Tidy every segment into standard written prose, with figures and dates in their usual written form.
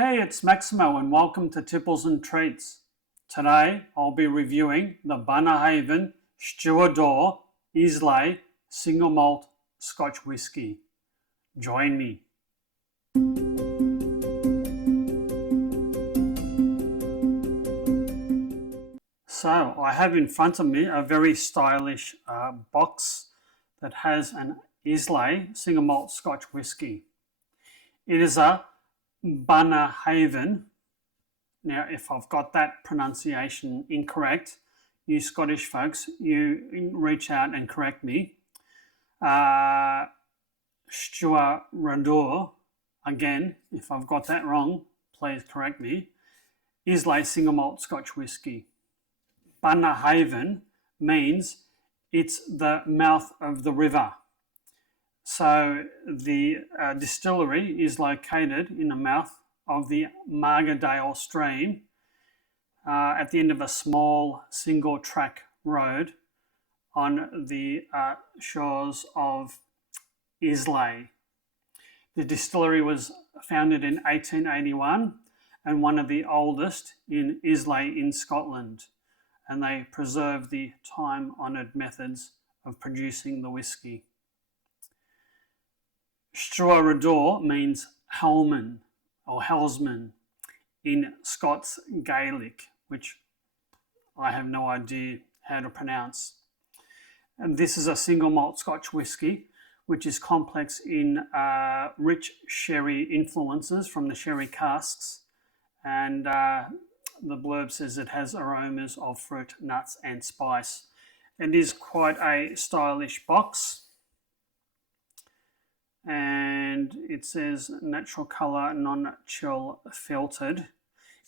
Hey, it's Maximo and welcome to Tipples and Treats. Today I'll be reviewing the Bunnahabhain Stiùireadair Islay single malt Scotch whisky. Join me. So I have in front of me a very stylish box that has an Islay single malt Scotch whisky. It is a Bunnahabhain. Now, if I've got that pronunciation incorrect, you Scottish folks, you reach out and correct me. Stew-rahdur, again, if I've got that wrong, please correct me. Islay single malt Scotch whisky. Bunnahabhain means it's the mouth of the river. So the distillery is located in the mouth of the Margadale stream at the end of a small single track road on the shores of Islay. The distillery was founded in 1881 and one of the oldest in Islay in Scotland, and they preserve the time-honoured methods of producing the whisky. Stew-rahdur means helmsman or helmsman in Scots Gaelic, which I have no idea how to pronounce. And this is a single malt Scotch whisky, which is complex in rich sherry influences from the sherry casks, and the blurb says it has aromas of fruit, nuts and spice. It is quite a stylish box, and it says natural colour, non-chill filtered.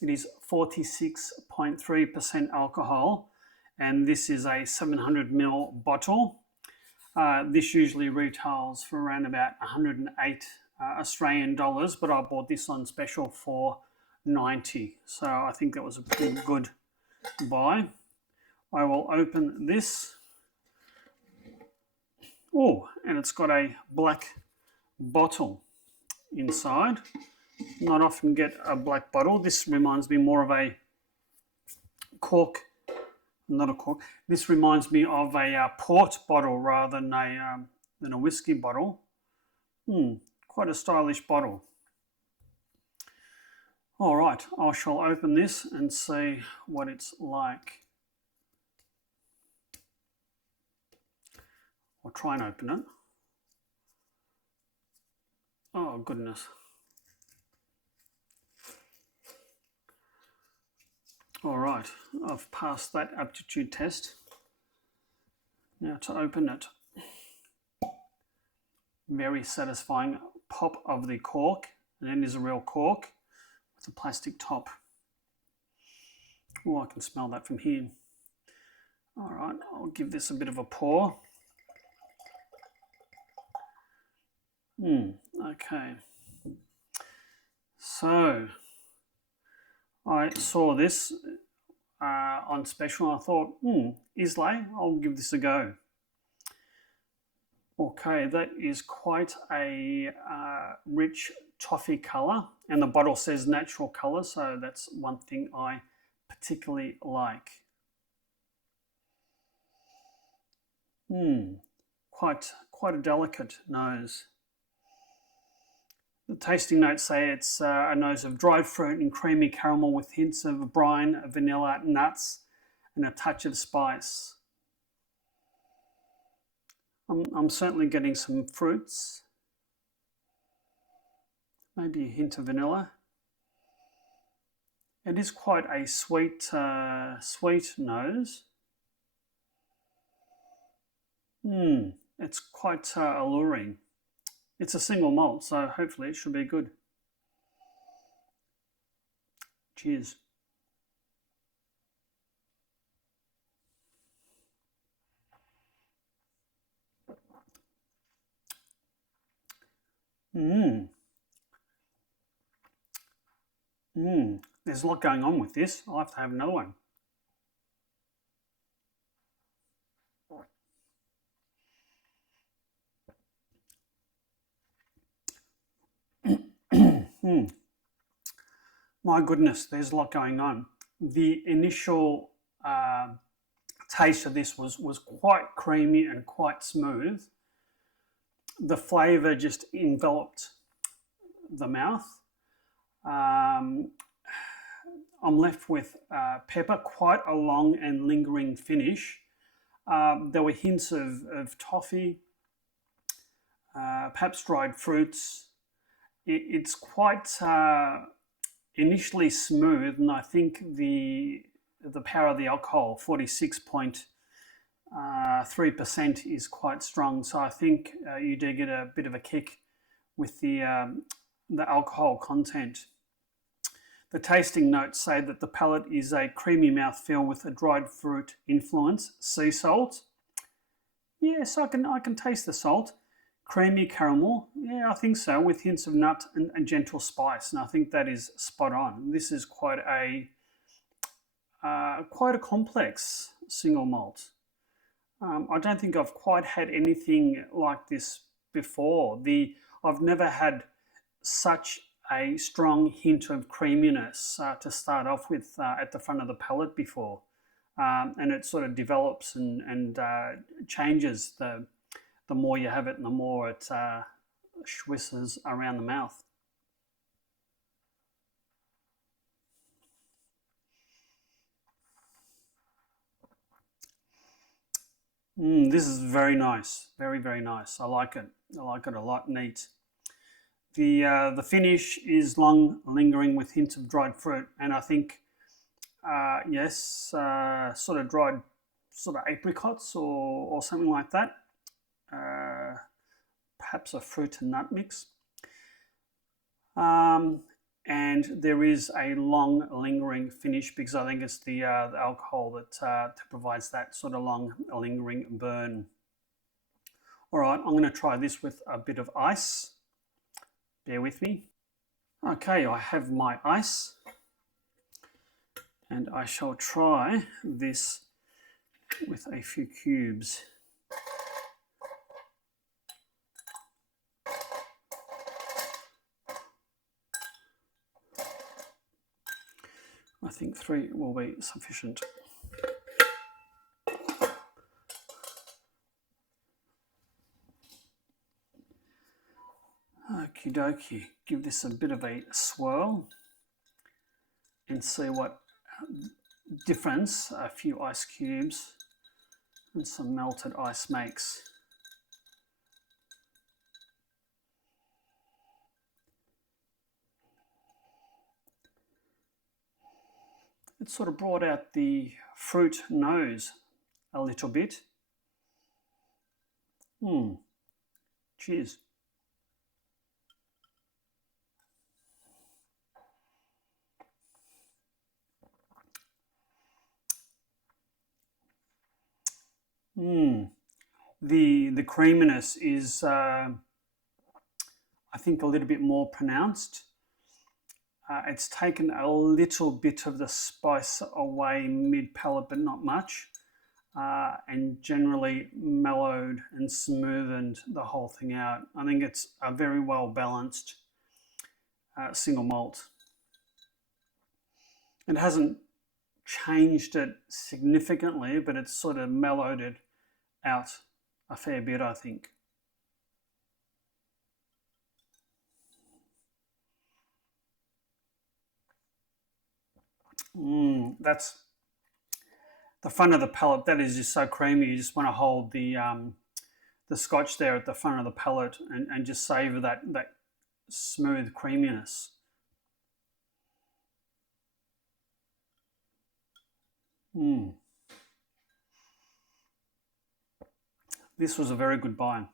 It is 46.3% alcohol, and this is a 700ml bottle. This usually retails for around about 108 Australian dollars, but I bought this on special for 90, so I think that was a pretty good buy. I will open this. Oh, and it's got a black bottle inside. Not often get a black bottle. This reminds me more of a cork, not a cork. This reminds me of a port bottle rather than a whiskey bottle. Quite a stylish bottle. All right, I shall open this and see what it's like. I'll try and open it. Oh, goodness. All right, I've passed that aptitude test. Now to open it. Very satisfying pop of the cork, and it is a real cork with a plastic top. Oh, I can smell that from here. All right, I'll give this a bit of a pour. Okay. So, I saw this on special and I thought, Islay, I'll give this a go. Okay, that is quite a rich toffee colour, and the bottle says natural colour, so that's one thing I particularly like. Quite a delicate nose. The tasting notes say it's a nose of dried fruit and creamy caramel with hints of brine, vanilla, nuts, and a touch of spice. I'm certainly getting some fruits, maybe a hint of vanilla. It is quite a sweet nose. It's quite alluring. It's a single malt, so hopefully it should be good. Cheers. There's a lot going on with this. I'll have to have another one. My goodness, there's a lot going on. The initial taste of this was quite creamy and quite smooth. The flavour just enveloped the mouth. Um, I'm left with pepper, quite a long and lingering finish. There were hints of toffee, perhaps dried fruits. It's quite initially smooth, and I think the power of the alcohol, 46.3%, is quite strong. So I think you do get a bit of a kick with the alcohol content. The tasting notes say that the palate is a creamy mouthfeel with a dried fruit influence, sea salt. Yes, I can taste the salt. Creamy caramel, yeah, I think so, with hints of nut and gentle spice, and I think that is spot on. This is quite a complex single malt. I don't think I've quite had anything like this before. I've never had such a strong hint of creaminess to start off with at the front of the palate before, and it sort of develops and changes the more you have it, and the more it swishes around the mouth. This is very nice, very very nice. I like it. I like it a lot. Neat. The finish is long, lingering with hints of dried fruit, and I think yes, sort of dried, sort of apricots or something like that. Perhaps a fruit and nut mix. And there is a long, lingering finish because I think it's the alcohol that provides that sort of long, lingering burn. All right, I'm going to try this with a bit of ice. Bear with me. Okay, I have my ice, and I shall try this with a few cubes. I think 3 will be sufficient. Okie dokie, give this a bit of a swirl and see what difference a few ice cubes and some melted ice makes. It sort of brought out the fruit nose a little bit. Cheers. The creaminess is, I think, a little bit more pronounced. It's taken a little bit of the spice away mid-palate, but not much, and generally mellowed and smoothened the whole thing out. I think it's a very well balanced single malt. It hasn't changed it significantly, but it's sort of mellowed it out a fair bit, I think. That's the front of the palate. That is just so creamy. You just want to hold the Scotch there at the front of the palate and just savour that smooth creaminess. This was a very good buy.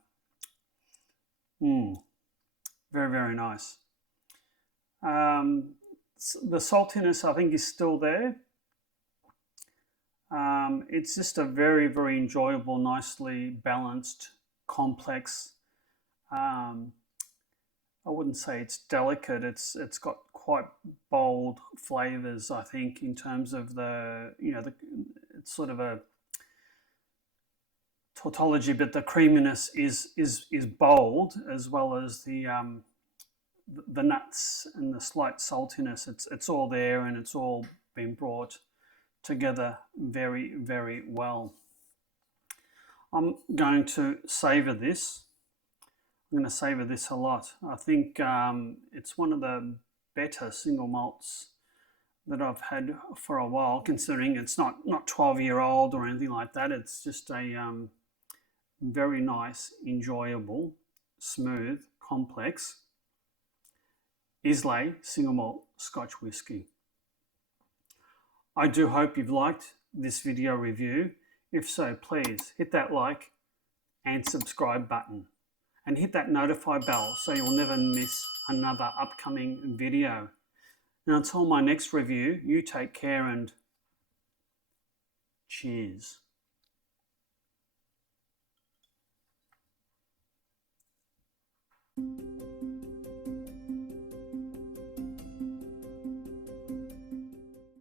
Very, very nice. The saltiness, I think, is still there. It's just a very, very enjoyable, nicely balanced, complex. I wouldn't say it's delicate. It's got quite bold flavors, I think, in terms of it's sort of a tautology, but the creaminess is bold, as well as the the nuts and the slight saltiness, it's all there, and it's all been brought together very, very well. I'm going to savour this. I'm going to savour this a lot. I think it's one of the better single malts that I've had for a while, considering it's not 12-year-old or anything like that. It's just a very nice, enjoyable, smooth, complex Islay single malt Scotch whisky. I do hope you've liked this video review. If so, please hit that like and subscribe button, and hit that notify bell so you'll never miss another upcoming video. And until my next review, you take care and cheers.